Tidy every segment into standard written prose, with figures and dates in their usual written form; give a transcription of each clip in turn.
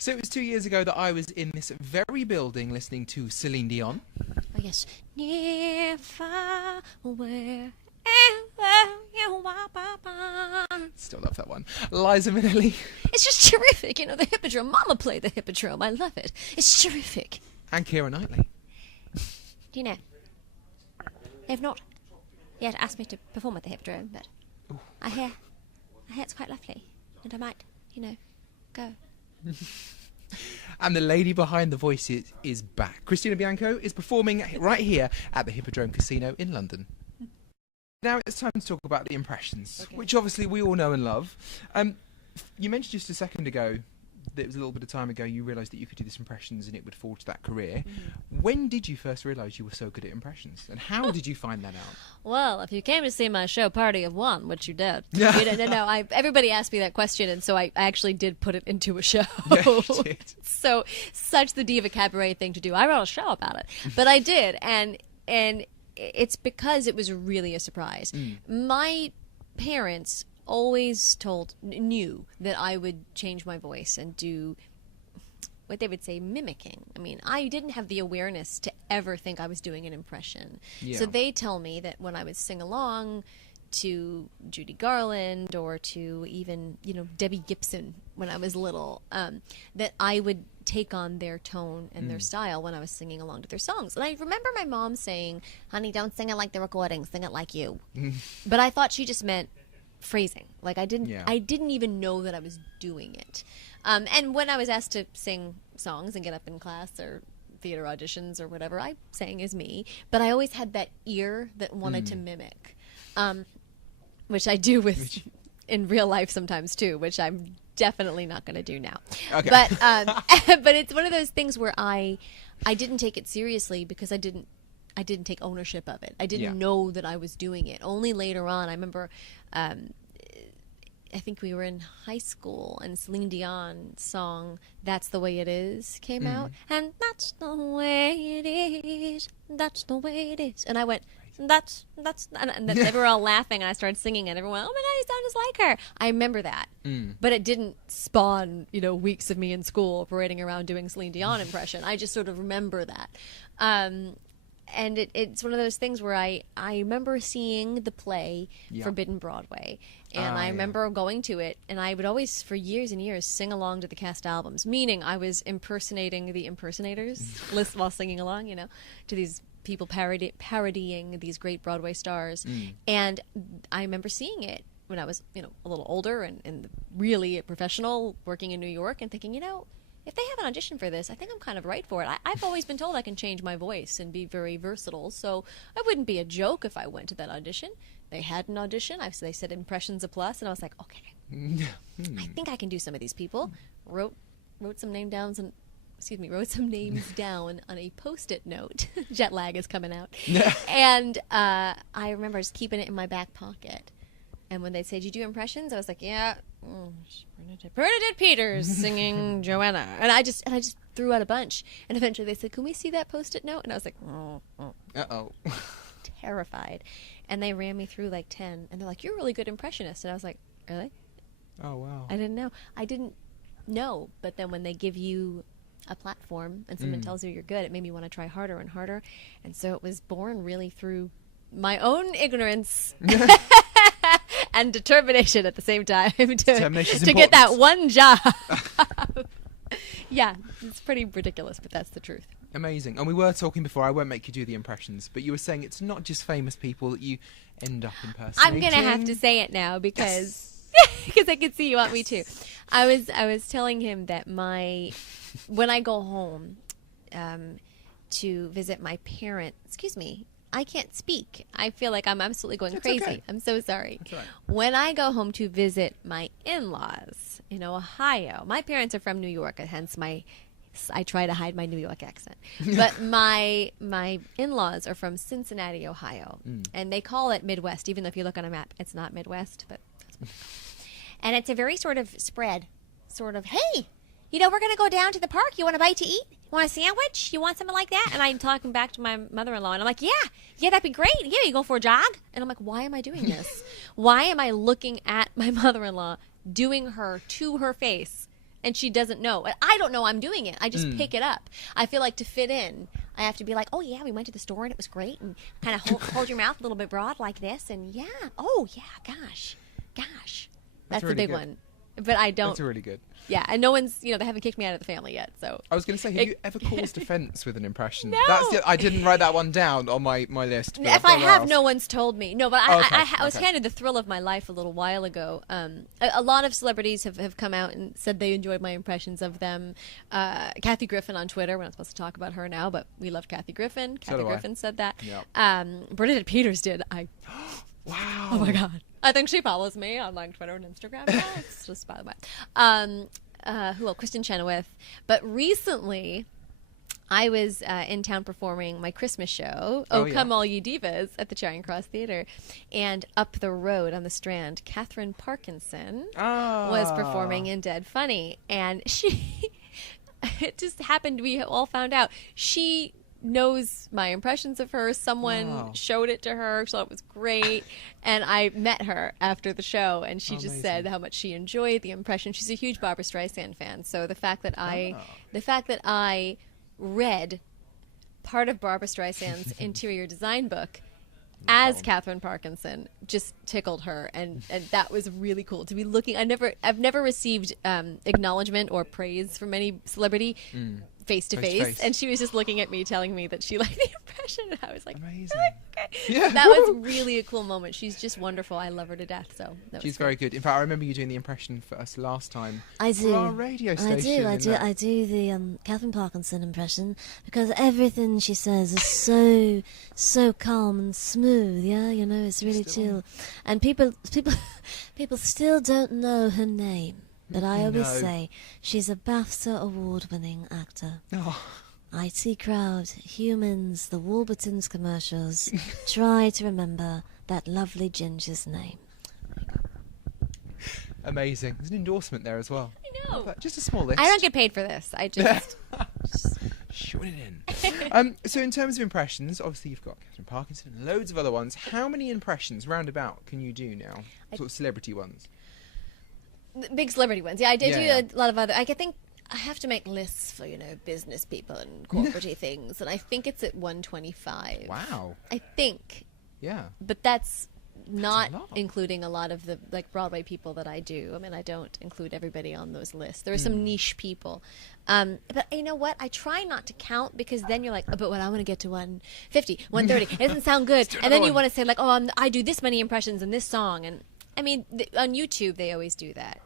So it was 2 years ago that I was in this very building listening to Celine Dion. Oh, yes. Near, far, wherever you are. Still love that one. Liza Minnelli. It's just terrific. You know, the Hippodrome. Mama played the Hippodrome. I love it. It's terrific. And Keira Knightley. Do you know? They've not yet asked me to perform at the Hippodrome, but I hear it's quite lovely, and I might, go. And the lady behind the voices is back. Christina Bianco is performing right here at the Hippodrome Casino in London. Now it's time to talk about the impressions, which obviously we all know and love. You mentioned just a second ago that it was a little bit of time ago you realised that you could do this impressions and it would forge that career. Mm-hmm. When did you first realise you were so good at impressions, and how did you find that out? Well, if you came to see my show Party of One, which you did, no. Everybody asked me that question, and so I actually did put it into a show. Yeah, you did. So such the diva cabaret thing to do. I wrote a show about it, but I did, and it's because it was really a surprise. My parents always knew that I would change my voice and do what they would say mimicking. I mean, I didn't have the awareness to ever think I was doing an impression. Yeah. So they tell me that when I would sing along to Judy Garland or to even, Debbie Gibson when I was little, that I would take on their tone and their style when I was singing along to their songs. And I remember my mom saying, "Honey, don't sing it like the recording, sing it like you." But I thought she just meant phrasing. Like I didn't even know that I was doing it. And when I was asked to sing songs and get up in class or theater auditions or whatever, I sang as me. But I always had that ear that wanted to mimic, which I do with in real life sometimes too, which I'm definitely not going to do now. Okay. But but it's one of those things where I didn't take it seriously because I didn't take ownership of it. I didn't know that I was doing it. Only later on, I remember, I think we were in high school, and Celine Dion's song "That's the Way It Is" came out, and that's the way it is, that's the way it is, and I went, that's, and they were all laughing, and I started singing, and everyone went, "Oh my God, you sound just like her." I remember that, but it didn't spawn, weeks of me in school parading around doing Celine Dion impression. I just sort of remember that. And it's one of those things where I remember seeing the play Forbidden Broadway, and I remember going to it, and I would always, for years and years, sing along to the cast albums, meaning I was impersonating the impersonators while singing along, to these people parodying these great Broadway stars. And I remember seeing it when I was, a little older and really a professional working in New York, and thinking, if they have an audition for this, I think I'm kind of right for it. I've always been told I can change my voice and be very versatile, so I wouldn't be a joke if I went to that audition. They had an audition. They said impressions a plus, and I was like, okay, I think I can do some of these people. Wrote some names down on a Post-it note. Jet lag is coming out. And I remember just keeping it in my back pocket. And when they said, "Do you do impressions?" I was like, "Yeah, Bernadette Peters singing Joanna," and I just threw out a bunch. And eventually they said, "Can we see that Post-it note?" And I was like, terrified. And they ran me through like 10, and they're like, "You're a really good impressionist." And I was like, "Really?" Oh wow! I didn't know. But then when they give you a platform and someone tells you you're good, it made me want to try harder and harder. And so it was born really through my own ignorance. And determination at the same time to get that one job. Yeah, it's pretty ridiculous, but that's the truth. Amazing. And we were talking before, I won't make you do the impressions, but you were saying it's not just famous people that you end up impersonating. I'm going to have to say it now because I can see you want me to. I was telling him that when I go home to visit my parents, I can't speak. I feel like I'm absolutely going crazy. Okay. I'm so sorry. That's right. When I go home to visit my in-laws in Ohio, my parents are from New York, hence I try to hide my New York accent. But my in-laws are from Cincinnati, Ohio, and they call it Midwest, even though if you look on a map, it's not Midwest. But and it's a very sort of spread, hey, we're going to go down to the park. You want a bite to eat? You want a sandwich? You want something like that? And I'm talking back to my mother-in-law, and I'm like, yeah, that'd be great. Yeah, you go for a jog? And I'm like, why am I doing this? Why am I looking at my mother-in-law, doing her to her face, and she doesn't know. And I don't know I'm doing it. I just pick it up. I feel like to fit in, I have to be like, oh yeah, we went to the store and it was great, and kind of hold your mouth a little bit broad like this, and yeah, oh yeah, gosh, that's really the big good. one. But I don't. That's really good. Yeah, and no one's, they haven't kicked me out of the family yet. So I was going to say, have you ever caused offence with an impression? No. I didn't write that one down on my list. But if I have, no one's told me. No, but Okay, I was handed the thrill of my life a little while ago. A lot of celebrities have come out and said they enjoyed my impressions of them. Kathy Griffin on Twitter. We're not supposed to talk about her now, but we love Kathy Griffin. Kathy Griffin said that. Yep. Bernadette Peters did. Wow. Oh my God. I think she follows me on like Twitter and Instagram. Yeah, it's just by the way. Who else? Kristen Chenoweth. But recently, I was in town performing my Christmas show, Come All Ye Divas, at the Charing Cross Theatre. And up the road on the Strand, Katherine Parkinson was performing in Dead Funny. And it just happened, we all found out, she knows my impressions of her. Someone showed it to her, so it was great. And I met her after the show, and she just said how much she enjoyed the impression. She's a huge Barbra Streisand fan, so the fact that I read part of Barbra Streisand's interior design book as Katherine Parkinson just tickled her, and that was really cool to be looking. I've never received acknowledgement or praise from any celebrity face to face, and she was just looking at me, telling me that she liked the impression, and I was like, amazing. Okay. Yeah. That was really a cool moment. She's just wonderful. I love her to death. So she's very good. In fact, I remember you doing the impression for us last time. I do. For our radio station. I do the Katherine Parkinson impression because everything she says is so calm and smooth. Yeah, it's really chill, and people still don't know her name. But I always say she's a BAFTA award-winning actor. Oh. IT crowd, humans, the Warburtons commercials. Try to remember that lovely ginger's name. Amazing. There's an endorsement there as well. I know. Just a small list. I don't get paid for this. I just... Shooting it in. So in terms of impressions, obviously you've got Katherine Parkinson and loads of other ones. How many impressions, roundabout, can you do now? Sort of celebrity ones. Big celebrity ones. Yeah, I do a lot of other... I think I have to make lists for, business people and corporate things, and I think it's at 125. Wow. I think. Yeah. But that's not including a lot of the Broadway people that I do. I mean, I don't include everybody on those lists. There are some niche people. But you know what? I try not to count, because then you're like, oh, but what, I want to get to 150, 130. It doesn't sound good. And then you want to say, like, oh, I do this many impressions in this song. And I mean, on YouTube, they always do that,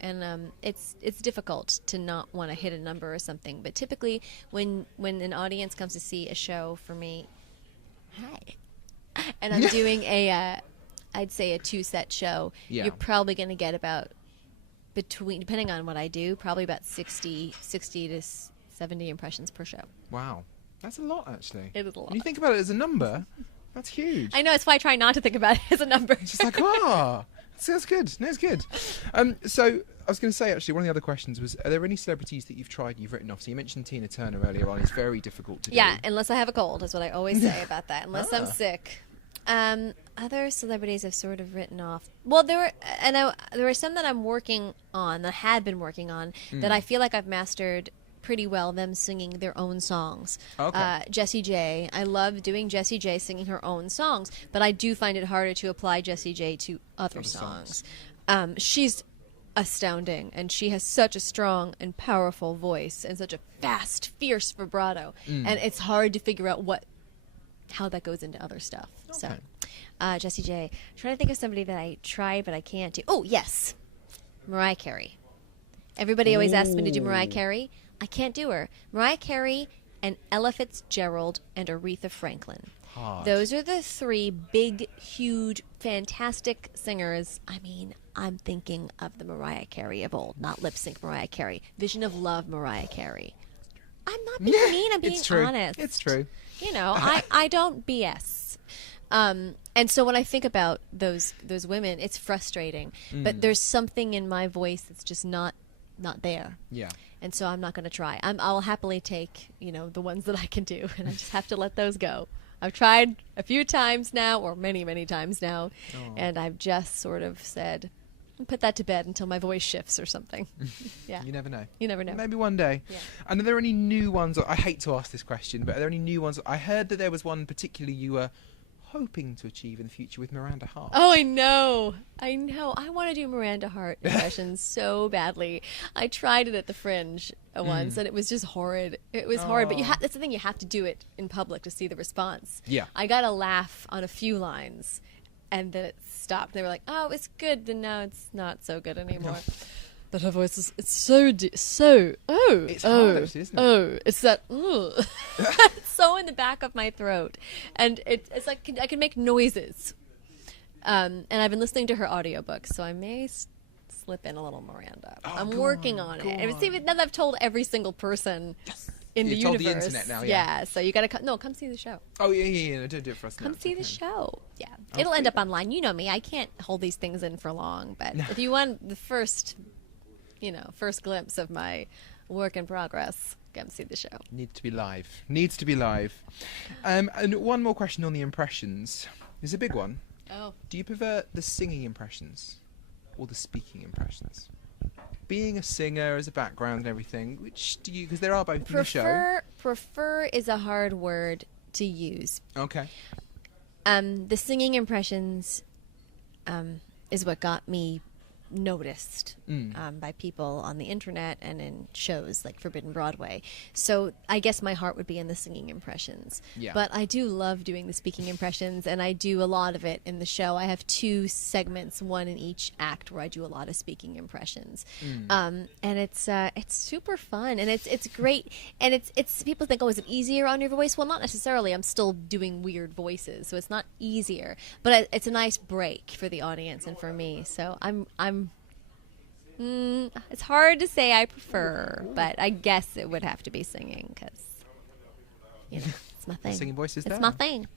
and it's difficult to not want to hit a number or something. But typically, when an audience comes to see a show for me, and I'm doing I'd say a 2-set show, you're probably going to get about depending on what I do, probably about 60 to 70 impressions per show. Wow. That's a lot, actually. It is a lot. When you think about it as a number... That's huge. I know, it's why I try not to think about it as a number. It's just like, that's good. No, it's good. So I was going to say, actually, one of the other questions was, are there any celebrities that you've written off? So you mentioned Tina Turner earlier on. It's very difficult to do. Yeah, unless I have a cold, is what I always say about that. Unless I'm sick. Other celebrities I've sort of written off. Well, there were some that I'm working on, that had been working on, that I feel like I've mastered pretty well, them singing their own songs. Okay. Jessie J. I love doing Jessie J singing her own songs, but I do find it harder to apply Jessie J to other songs. She's astounding, and she has such a strong and powerful voice and such a fast, fierce vibrato, and it's hard to figure out how that goes into other stuff. Okay. So, Jessie J. I'm trying to think of somebody that I tried but I can't do. Oh, yes. Mariah Carey. Everybody always asks me to do Mariah Carey. I can't do her. Mariah Carey and Ella Fitzgerald and Aretha Franklin. Hard. Those are the 3 big, huge, fantastic singers. I mean, I'm thinking of the Mariah Carey of old, not lip sync Mariah Carey. Vision of Love Mariah Carey. I'm not being mean, I'm being honest. It's true. I don't BS. And so when I think about those women, it's frustrating. But there's something in my voice that's just not there. Yeah. And so I'm not going to try. I'll happily take, the ones that I can do, and I just have to let those go. I've tried a few times now, or many, many times now, and I've just sort of said, Put that to bed until my voice shifts or something. Yeah. You never know. You never know. Maybe one day. Yeah. And are there any new ones? I hate to ask this question, but are there any new ones? I heard that there was one particularly you were hoping to achieve in the future with Miranda Hart. Oh, I know. I want to do Miranda Hart impressions so badly. I tried it at the Fringe once, and it was just horrid. It was horrid, but that's the thing. You have to do it in public to see the response. Yeah. I got a laugh on a few lines, and then it stopped. They were like, "Oh, it's good," and now it's not so good anymore. But her voice is, it's so, It's hard, actually, isn't it? Oh, it's that, it's so in the back of my throat. And it's like, I can make noises. And I've been listening to her audiobooks, so I may slip in a little Miranda. I'm working on it. And see, now that I've told every single person in the universe. You've told the internet now, yeah. So you gotta, come see the show. Oh, yeah, no, don't do it for us now. Come see the show. Yeah. It'll end up online. You know me. I can't hold these things in for long. But if you want the first glimpse of my work in progress, come see the show. Needs to be live. And one more question on the impressions. It's a big one. Oh. Do you prefer the singing impressions or the speaking impressions? Being a singer as a background and everything, which do you, because there are both in the show. Prefer is a hard word to use. Okay. The singing impressions is what got me noticed by people on the internet and in shows like Forbidden Broadway. So I guess my heart would be in the singing impressions. Yeah. But I do love doing the speaking impressions, and I do a lot of it in the show. I have 2 segments, one in each act, where I do a lot of speaking impressions. And it's super fun, and it's great. And it's people think, oh, is it easier on your voice? Well, not necessarily. I'm still doing weird voices, so it's not easier. But it's a nice break for the audience and for me. So it's hard to say I prefer, but I guess it would have to be singing because, it's my thing. The singing voice is there. It's my thing.